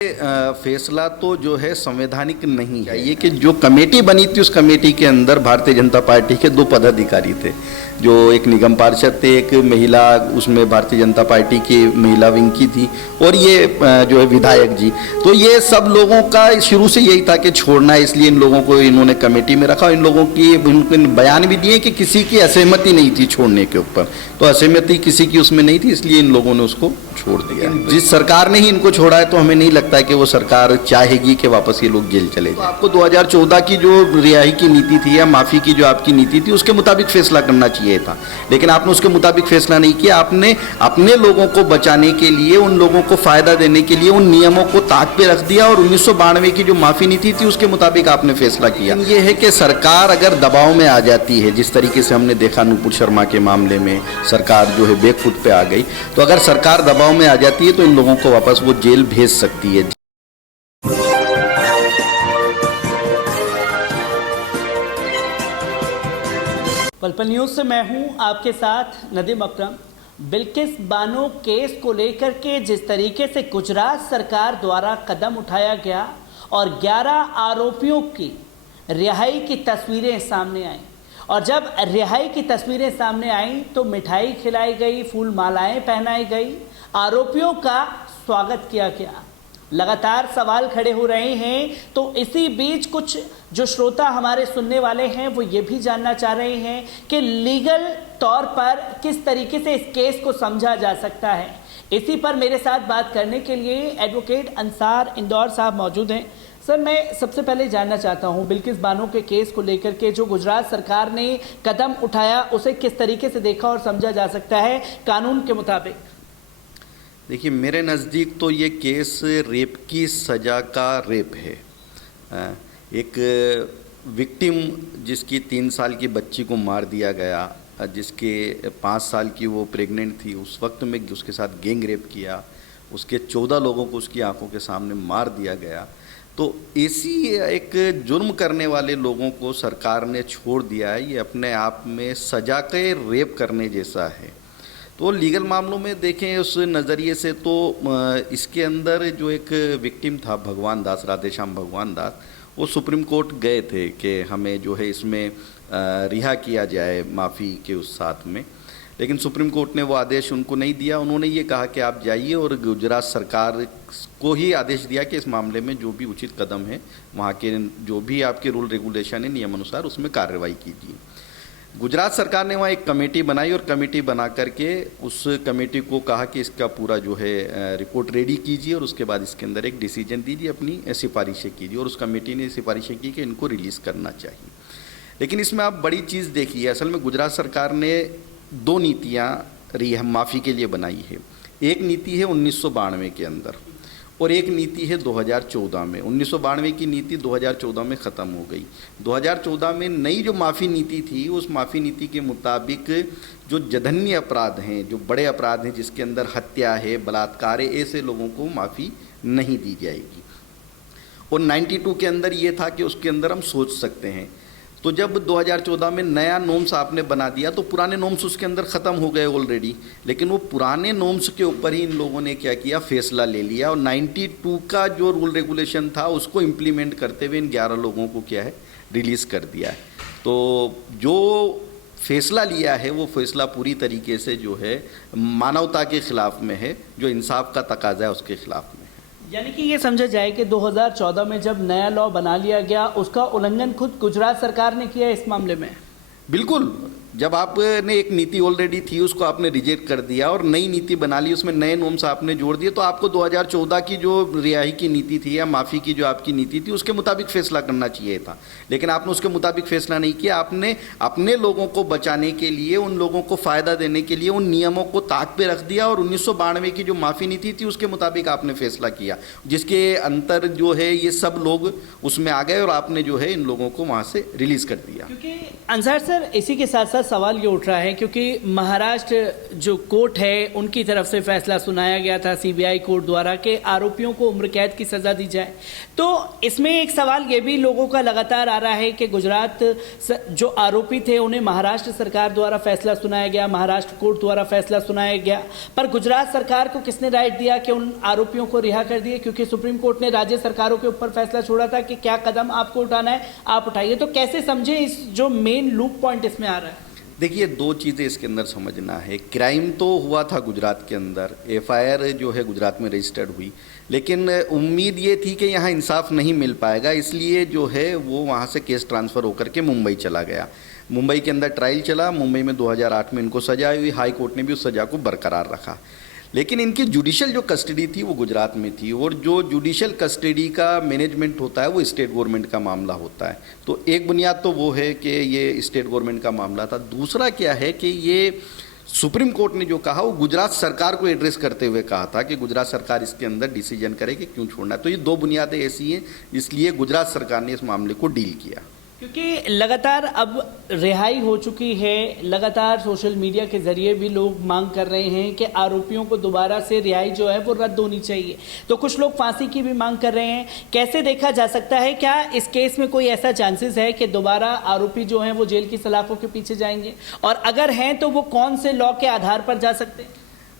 फैसला तो जो है संवैधानिक नहीं है। ये कि जो कमेटी बनी थी उस कमेटी के अंदर भारतीय जनता पार्टी के दो पदाधिकारी थे, जो एक निगम पार्षद थे, एक महिला उसमें भारतीय जनता पार्टी की महिला विंग की थी, और ये जो है विधायक जी। तो ये सब लोगों का शुरू से यही था कि छोड़ना है, इसलिए इन लोगों को इन्होंने कमेटी में रखा। इन लोगों की बयान भी दिए कि किसी की असहमति नहीं थी छोड़ने के ऊपर, तो असहमति किसी की उसमें नहीं थी, इसलिए इन लोगों ने उसको छोड़ दिया। जिस सरकार ने ही इनको छोड़ा है तो हमें नहीं लगता है कि वो सरकार चाहेगी कि वापस ये लोग जेल चले जाएं। तो आपको 2014 की जो रिहाई की नीति थी या माफी की जो आपकी नीति थी उसके मुताबिक फैसला करना चाहिए था, लेकिन आपने उसके मुताबिक फैसला नहीं किया। आपने अपने लोगों को बचाने के लिए, उन लोगों को फायदा देने के लिए उन नियमों को ताक पे रख दिया, और 1992 की जो माफी नीति थी उसके मुताबिक आपने फैसला किया। ये है कि सरकार अगर दबाव में आ जाती है, जिस तरीके से हमने देखा नुपुर शर्मा के मामले में सरकार जो है बैकफुट पे आ गई, तो अगर सरकार दबाव में आ जाती है तो इन लोगों को वापस वो जेल भेज सकती है। पल पल न्यूज़ से मैं हूं आपके साथ नदीम अकरम। बिल्किस बानो केस को लेकर के जिस तरीके से गुजरात सरकार द्वारा कदम उठाया गया और 11 आरोपियों की रिहाई की तस्वीरें सामने आईं, और जब रिहाई की तस्वीरें सामने आईं तो मिठाई खिलाई गई, फूल मालाएं पहनाई गई, आरोपियों का स्वागत किया गया। लगातार सवाल खड़े हो रहे हैं, तो इसी बीच कुछ जो श्रोता हमारे सुनने वाले हैं वो ये भी जानना चाह रहे हैं कि लीगल तौर पर किस तरीके से इस केस को समझा जा सकता है। इसी पर मेरे साथ बात करने के लिए एडवोकेट अंसार इंदौर साहब मौजूद हैं। सर, मैं सबसे पहले जानना चाहता हूं बिल्किस बानो के केस को लेकर के जो गुजरात सरकार ने कदम उठाया उसे किस तरीके से देखा और समझा जा सकता है कानून के मुताबिक? देखिए, मेरे नज़दीक तो ये केस रेप की सज़ा का रेप है। एक विक्टिम जिसकी 3 साल की बच्ची को मार दिया गया, जिसके 5 साल की वो प्रेग्नेंट थी, उस वक्त में उसके साथ गैंग रेप किया, उसके 14 लोगों को उसकी आंखों के सामने मार दिया गया। तो ऐसी एक जुर्म करने वाले लोगों को सरकार ने छोड़ दिया है, ये अपने आप में सजा के रेप करने जैसा है। तो लीगल मामलों में देखें उस नज़रिए से तो इसके अंदर जो एक विक्टिम था भगवान दास, राधेश्याम भगवान दास, वो सुप्रीम कोर्ट गए थे कि हमें जो है इसमें रिहा किया जाए माफ़ी के उस साथ में, लेकिन सुप्रीम कोर्ट ने वो आदेश उनको नहीं दिया। उन्होंने ये कहा कि आप जाइए और गुजरात सरकार को ही आदेश दिया कि इस मामले में जो भी उचित कदम है, वहाँ के जो भी आपके रूल रेगुलेशन है नियम अनुसार उसमें कार्रवाई कीजिए। गुजरात सरकार ने वहाँ एक कमेटी बनाई और कमेटी बना करके उस कमेटी को कहा कि इसका पूरा जो है रिपोर्ट रेडी कीजिए और उसके बाद इसके अंदर एक डिसीजन दीजिए, अपनी सिफारिशें कीजिए, और उस कमेटी ने सिफारिशें की कि इनको रिलीज़ करना चाहिए। लेकिन इसमें आप बड़ी चीज़ देखिए, असल में गुजरात सरकार ने 2 नीतियाँ माफ़ी के लिए बनाई है। एक नीति है 1992 के अंदर और एक नीति है 2014 में। 1992 की नीति 2014 में ख़त्म हो गई। 2014 में नई जो माफ़ी नीति थी, उस माफ़ी नीति के मुताबिक जो जघन्य अपराध हैं, जो बड़े अपराध हैं जिसके अंदर हत्या है, बलात्कार है, ऐसे लोगों को माफ़ी नहीं दी जाएगी। और 92 के अंदर ये था कि उसके अंदर हम सोच सकते हैं। तो जब 2014 में नया नॉर्म्स आपने बना दिया तो पुराने नॉर्म्स उसके अंदर ख़त्म हो गए ऑलरेडी, लेकिन वो पुराने नॉर्म्स के ऊपर ही इन लोगों ने क्या किया, फैसला ले लिया, और 92 का जो रूल रेगुलेशन था उसको इम्प्लीमेंट करते हुए इन 11 लोगों को क्या है, रिलीज़ कर दिया है। तो जो फैसला लिया है वो फैसला पूरी तरीके से जो है मानवता के ख़िलाफ़ में है, जो इंसाफ का तकाजा है उसके ख़िलाफ़ में। यानी कि ये समझा जाए कि 2014 में जब नया लॉ बना लिया गया उसका उल्लंघन खुद गुजरात सरकार ने किया इस मामले में? बिल्कुल। जब आपने एक नीति ऑलरेडी थी उसको आपने रिजेक्ट कर दिया और नई नीति बना ली, उसमें नए नॉर्म्स आपने जोड़ दिए, तो आपको 2014 की जो रिहाई की नीति थी या माफ़ी की जो आपकी नीति थी उसके मुताबिक फैसला करना चाहिए था, लेकिन आपने उसके मुताबिक फैसला नहीं किया। आपने अपने लोगों को बचाने के लिए, उन लोगों को फ़ायदा देने के लिए उन नियमों को ताक पे रख दिया, और 1992 की जो माफ़ी नीति थी उसके मुताबिक आपने फैसला किया, जिसके अंतर जो है ये सब लोग उसमें आ गए और आपने जो है इन लोगों को वहाँ से रिलीज़ कर दिया। क्योंकि अंसार सर, इसी के साथ साथ सा सवाल ये उठ रहा है क्योंकि महाराष्ट्र जो कोर्ट है उनकी तरफ से फैसला सुनाया गया था सीबीआई कोर्ट द्वारा कि आरोपियों को उम्र कैद की सज़ा दी जाए। तो इसमें एक सवाल ये भी लोगों का लगातार आ रहा है कि गुजरात जो आरोपी थे उन्हें महाराष्ट्र सरकार द्वारा फैसला सुनाया गया, महाराष्ट्र कोर्ट द्वारा फैसला सुनाया गया, पर गुजरात सरकार को किसने राइट दिया कि उन आरोपियों को रिहा कर दिए? क्योंकि सुप्रीम कोर्ट ने राज्य सरकारों के ऊपर फैसला छोड़ा था कि क्या कदम आपको उठाना है आप उठाइए। तो कैसे समझे इस जो मेन लूप पॉइंट इसमें आ रहा है? देखिए, दो चीज़ें इसके अंदर समझना है। क्राइम तो हुआ था गुजरात के अंदर, एफआईआर जो है गुजरात में रजिस्टर्ड हुई, लेकिन उम्मीद ये थी कि यहाँ इंसाफ नहीं मिल पाएगा, इसलिए जो है वो वहाँ से केस ट्रांसफ़र होकर के मुंबई चला गया। मुंबई के अंदर ट्रायल चला, मुंबई में 2008 में इनको सजा हुई, हाई कोर्ट ने भी उस सज़ा को बरकरार रखा। लेकिन इनकी जुडिशल जो कस्टडी थी वो गुजरात में थी, और जो जुडिशल कस्टडी का मैनेजमेंट होता है वो स्टेट गवर्नमेंट का मामला होता है। तो एक बुनियाद तो वो है कि ये स्टेट गवर्नमेंट का मामला था। दूसरा क्या है कि ये सुप्रीम कोर्ट ने जो कहा वो गुजरात सरकार को एड्रेस करते हुए कहा था कि गुजरात सरकार इसके अंदर डिसीजन करे कि क्यों छोड़ना है। तो ये दो बुनियादें ऐसी हैं, इसलिए गुजरात सरकार ने इस मामले को डील किया। क्योंकि लगातार अब रिहाई हो चुकी है, लगातार सोशल मीडिया के ज़रिए भी लोग मांग कर रहे हैं कि आरोपियों को दोबारा से रिहाई जो है वो रद्द होनी चाहिए। तो कुछ लोग फांसी की भी मांग कर रहे हैं। कैसे देखा जा सकता है, क्या इस केस में कोई ऐसा चांसेस है कि दोबारा आरोपी जो हैं वो जेल की सलाखों के पीछे जाएंगे, और अगर हैं तो वो कौन से लॉ के आधार पर जा सकते हैं?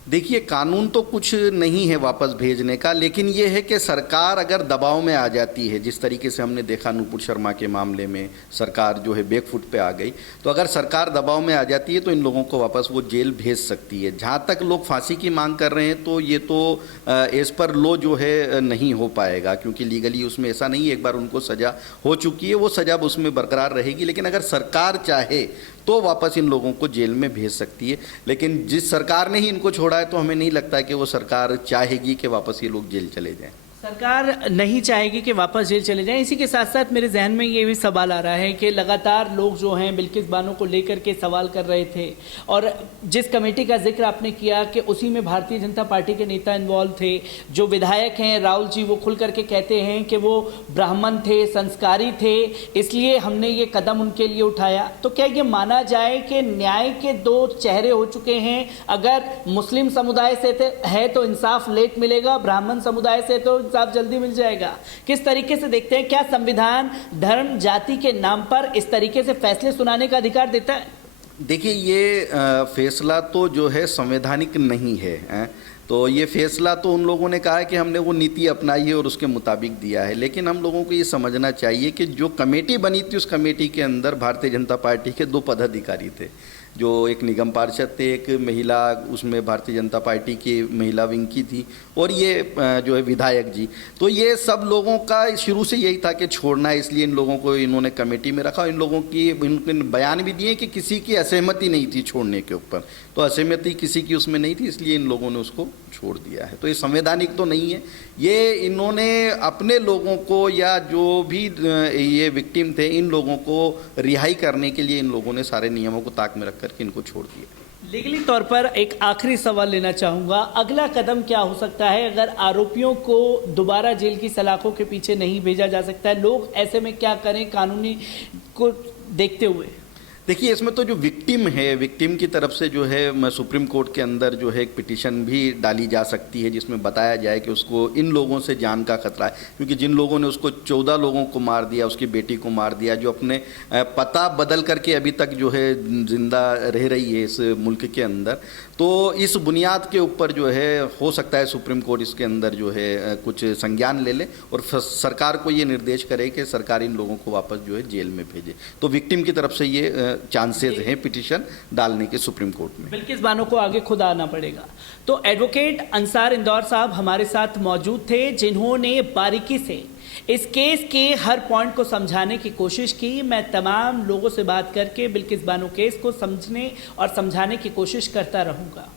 देखिए, कानून तो कुछ नहीं है वापस भेजने का, लेकिन ये है कि सरकार अगर दबाव में आ जाती है, जिस तरीके से हमने देखा नूपुर शर्मा के मामले में सरकार जो है बैकफुट पे आ गई, तो अगर सरकार दबाव में आ जाती है तो इन लोगों को वापस वो जेल भेज सकती है। जहाँ तक लोग फांसी की मांग कर रहे हैं तो ये तो एज पर लॉ जो है नहीं हो पाएगा, क्योंकि लीगली उसमें ऐसा नहीं है। एक बार उनको सज़ा हो चुकी है, वो सज़ा उसमें बरकरार रहेगी। लेकिन अगर सरकार चाहे तो वापस इन लोगों को जेल में भेज सकती है। लेकिन जिस सरकार ने ही इनको छोड़ा है तो हमें नहीं लगता कि वो सरकार चाहेगी कि वापस ये लोग जेल चले जाएं। सरकार नहीं चाहेगी कि वापस जेल चले जाएं। इसी के साथ साथ मेरे जहन में ये भी सवाल आ रहा है कि लगातार लोग जो हैं बिल्किस बानो को लेकर के सवाल कर रहे थे, और जिस कमेटी का जिक्र आपने किया कि उसी में भारतीय जनता पार्टी के नेता इन्वॉल्व थे। जो विधायक हैं राहुल जी, वो खुल करके कहते हैं कि वो ब्राह्मण थे, संस्कारी थे, इसलिए हमने ये कदम उनके लिए उठाया। तो क्या ये माना जाए कि न्याय के दो चेहरे हो चुके हैं? अगर मुस्लिम समुदाय से है तो इंसाफ लेट मिलेगा, ब्राह्मण समुदाय से तो इंसाफ जल्दी मिल जाएगा। किस तरीके से देखते हैं, क्या संविधान धर्म जाति के नाम पर इस तरीके से फैसले सुनाने का अधिकार देता है? देखिए, ये फैसला तो जो है संवैधानिक नहीं है। तो ये फैसला तो उन लोगों ने कहा है कि हमने वो नीति अपनाई है और उसके मुताबिक दिया है। लेकिन हम लोगों को ये समझना चाहिए कि जो कमेटी बनी थी उस कमेटी के अंदर भारतीय जनता पार्टी के दो पदाधिकारी थे, जो एक निगम पार्षद थे, एक महिला उसमें भारतीय जनता पार्टी की महिला विंग की थी, और ये जो है विधायक जी। तो ये सब लोगों का शुरू से यही था कि छोड़ना है, इसलिए इन लोगों को इन्होंने कमेटी में रखा। इन लोगों की इनके बयान भी दिए कि किसी की असहमति नहीं थी छोड़ने के ऊपर, तो असहमति किसी की उसमें नहीं थी, इसलिए इन लोगों ने उसको छोड़ दिया है। तो ये संवैधानिक तो नहीं है। ये इन्होंने अपने लोगों को या जो भी ये विक्टिम थे इन लोगों को रिहाई करने के लिए इन लोगों ने सारे नियमों को ताक में रख करके इनको छोड़ दिया। लीगली तौर पर एक आखिरी सवाल लेना चाहूँगा, अगला कदम क्या हो सकता है अगर आरोपियों को दोबारा जेल की सलाखों के पीछे नहीं भेजा जा सकता है? लोग ऐसे में क्या करें कानूनी को देखते हुए? देखिए, इसमें तो जो विक्टिम है, विक्टिम की तरफ से जो है सुप्रीम कोर्ट के अंदर जो है एक पिटीशन भी डाली जा सकती है, जिसमें बताया जाए कि उसको इन लोगों से जान का खतरा है। क्योंकि जिन लोगों ने उसको 14 लोगों को मार दिया, उसकी बेटी को मार दिया, जो अपने पता बदल करके अभी तक जो है जिंदा रह रही है इस मुल्क के अंदर, तो इस बुनियाद के ऊपर जो है हो सकता है सुप्रीम कोर्ट इसके अंदर जो है कुछ संज्ञान ले ले और सरकार को ये निर्देश करे कि सरकार इन लोगों को वापस जो है जेल में भेजे। तो विक्टिम की तरफ से ये चांसेस हैं पिटीशन डालने के सुप्रीम कोर्ट में। बिल्किस बानो को आगे खुद आना पड़ेगा। तो एडवोकेट अंसार इंदौर साहब हमारे साथ मौजूद थे, जिन्होंने बारीकी से इस केस के हर पॉइंट को समझाने की कोशिश की। मैं तमाम लोगों से बात करके बिल्किस बानो केस को समझने और समझाने की कोशिश करता रहूँगा।